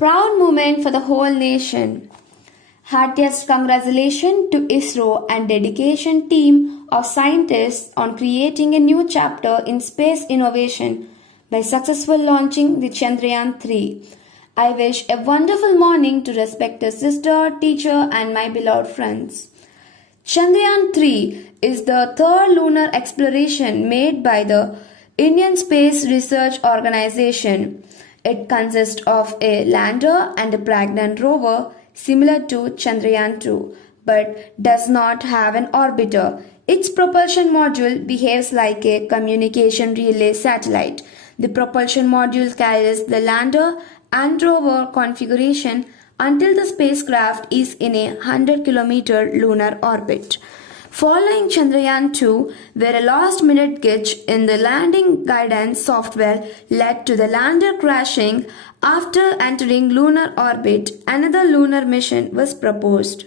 Proud moment for the whole nation. Heartiest congratulations to ISRO and dedication team of scientists on creating a new chapter in space innovation by successfully launching the Chandrayaan-3. I wish a wonderful morning to respected sister, teacher and my beloved friends. Chandrayaan-3 is the third lunar exploration made by the Indian Space Research Organization. It consists of a lander and a pregnant rover similar to Chandrayaan-2 but does not have an orbiter. Its propulsion module behaves like a communication relay satellite. The propulsion module carries the lander and rover configuration until the spacecraft is in a 100-kilometer lunar orbit. Following Chandrayaan-2, where a last-minute glitch in the landing guidance software led to the lander crashing, after entering lunar orbit, another lunar mission was proposed.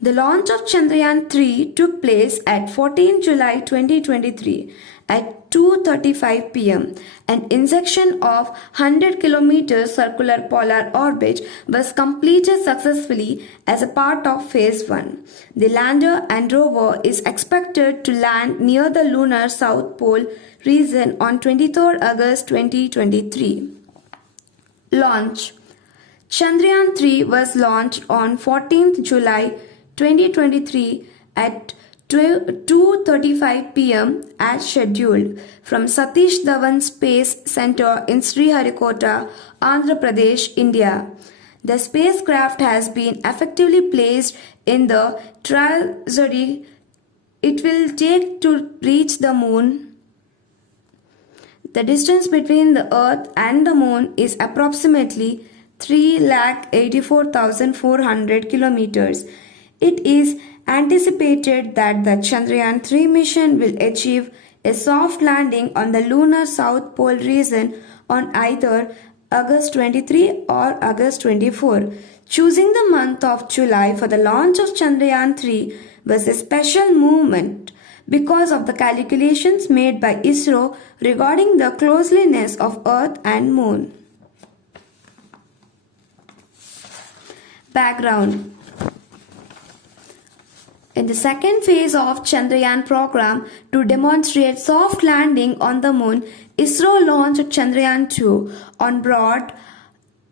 The launch of Chandrayaan-3 took place at 14 July 2023 at 2:35 p.m. An injection of 100 km circular polar orbit was completed successfully as a part of Phase 1. The lander and rover is expected to land near the lunar South Pole region on 23 August 2023. Launch. Chandrayaan-3 was launched on 14th July 2023 at 2:35 p.m. as scheduled from Satish Dhawan Space Centre in Sriharikota, Andhra Pradesh, India. The spacecraft has been effectively placed in the trajectory it will take to reach the moon. The distance between the Earth and the moon is approximately 3,84,400 kilometers. It is anticipated that the Chandrayaan-3 mission will achieve a soft landing on the lunar South Pole region on either August 23 or August 24. Choosing the month of July for the launch of Chandrayaan-3 was a special movement because of the calculations made by ISRO regarding the closeness of Earth and Moon. Background. In the second phase of Chandrayaan program to demonstrate soft landing on the moon, ISRO launched Chandrayaan-2 on board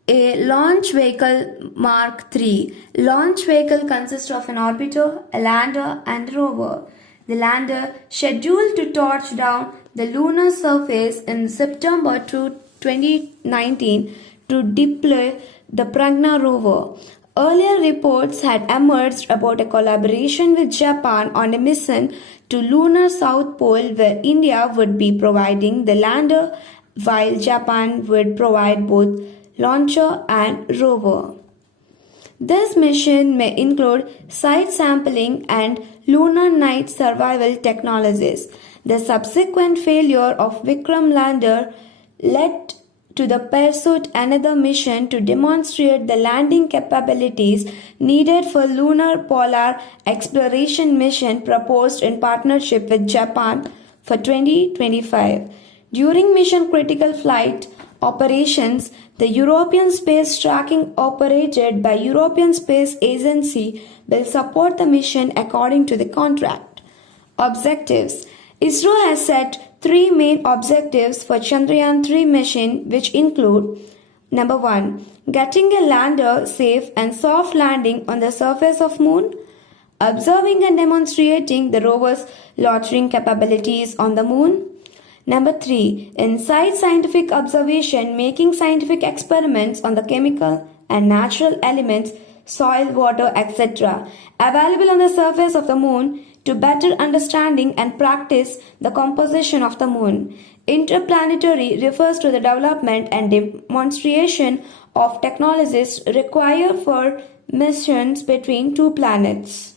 a launch vehicle Mark III. Launch vehicle consists of an orbiter, a lander and a rover. The lander, scheduled to touch down the lunar surface in September 2019 to deploy the Pragna rover. Earlier reports had emerged about a collaboration with Japan on a mission to lunar South Pole where India would be providing the lander while Japan would provide both launcher and rover. This mission may include site sampling and lunar night survival technologies. The subsequent failure of Vikram lander led to the pursuit another mission to demonstrate the landing capabilities needed for lunar polar exploration mission proposed in partnership with Japan for 2025. During mission critical flight operations, the European space tracking operated by European Space Agency will support the mission according to the contract. Objectives. ISRO has set 3 main objectives for Chandrayaan-3 mission, which include: Number 1. Getting a lander safe and soft landing on the surface of moon. Observing and demonstrating the rover's launching capabilities on the moon. Number 3. In site scientific observation, making scientific experiments on the chemical and natural elements, soil, water, etc. available on the surface of the moon to better understanding and practice the composition of the moon. Interplanetary refers to the development and demonstration of technologies required for missions between two planets.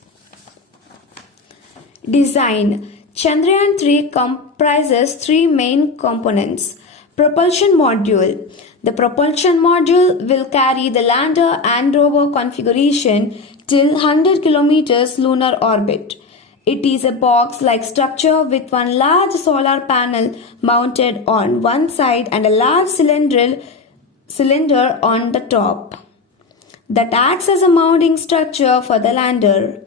Design. Chandrayaan-3 comprises 3 main components. Propulsion module. The propulsion module will carry the lander and rover configuration till 100 km lunar orbit. It is a box-like structure with one large solar panel mounted on one side and a large cylindrical cylinder on the top that acts as a mounting structure for the lander.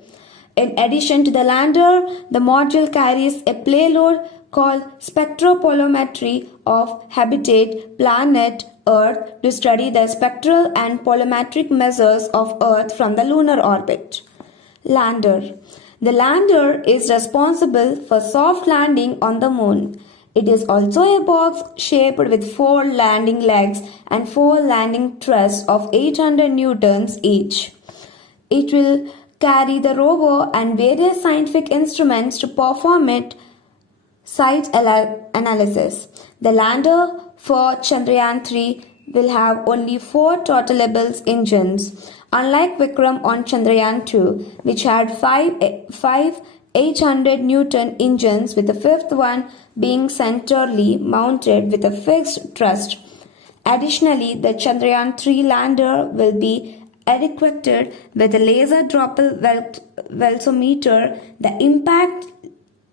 In addition to the lander, the module carries a payload called spectropolometry of habitat planet Earth to study the spectral and polometric measures of Earth from the lunar orbit. Lander. The lander is responsible for soft landing on the moon. It is also a box shaped with 4 landing legs and 4 landing thrusts of 800 newtons each. It will carry the rover and various scientific instruments to perform site analysis. The lander for Chandrayaan-3 will have only 4 throttlable engines, unlike Vikram on Chandrayaan-2, which had 5 800 Newton engines, with the 5th one being centrally mounted with a fixed thrust. Additionally, the Chandrayaan-3 lander will be equipped with a laser dropper velocimeter. The impact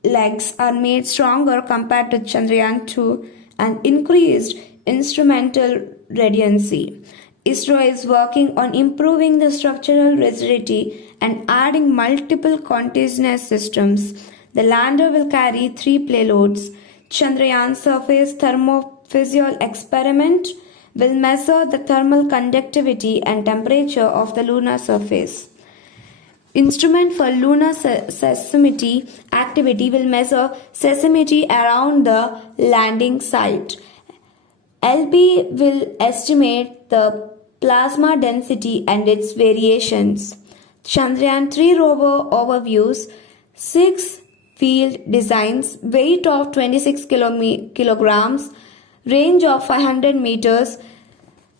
legs are made stronger compared to Chandrayaan-2 and increased instrumental redundancy. ISRO is working on improving the structural rigidity and adding multiple continuous systems. The lander will carry 3 payloads. Chandrayaan surface thermophysical experiment will measure the thermal conductivity and temperature of the lunar surface. Instrument for lunar seismicity activity will measure seismicity around the landing site. LB will estimate the plasma density and its variations. Chandrayaan-3 rover overviews 6 field designs, weight of 26 kilograms, range of 500 meters,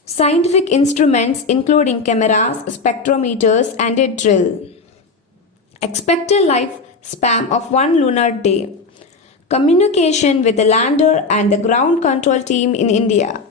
scientific instruments including cameras, spectrometers, and a drill. Expected lifespan of 1 lunar day. Communication with the lander and the ground control team in India.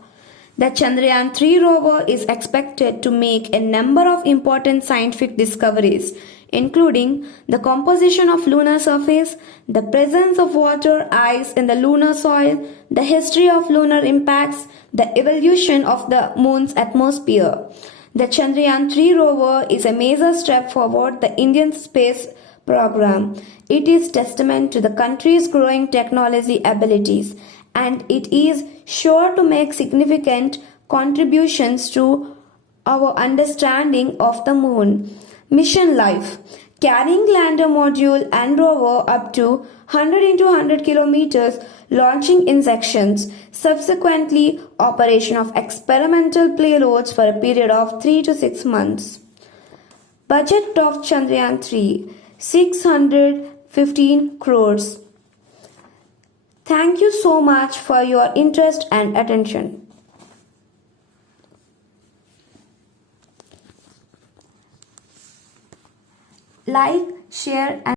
The Chandrayaan-3 rover is expected to make a number of important scientific discoveries, including the composition of lunar surface, the presence of water, ice in the lunar soil, the history of lunar impacts, the evolution of the moon's atmosphere. The Chandrayaan-3 rover is a major step forward the Indian space program. It is testament to the country's growing technology abilities, and it is sure to make significant contributions to our understanding of the moon. Mission life. Carrying lander module and rover up to 100 into 100 kilometers, launching in sections. Subsequently, operation of experimental payloads for a period of 3 to 6 months. Budget of Chandrayaan-3, 615 crores. Thank you so much for your interest and attention. Like, share and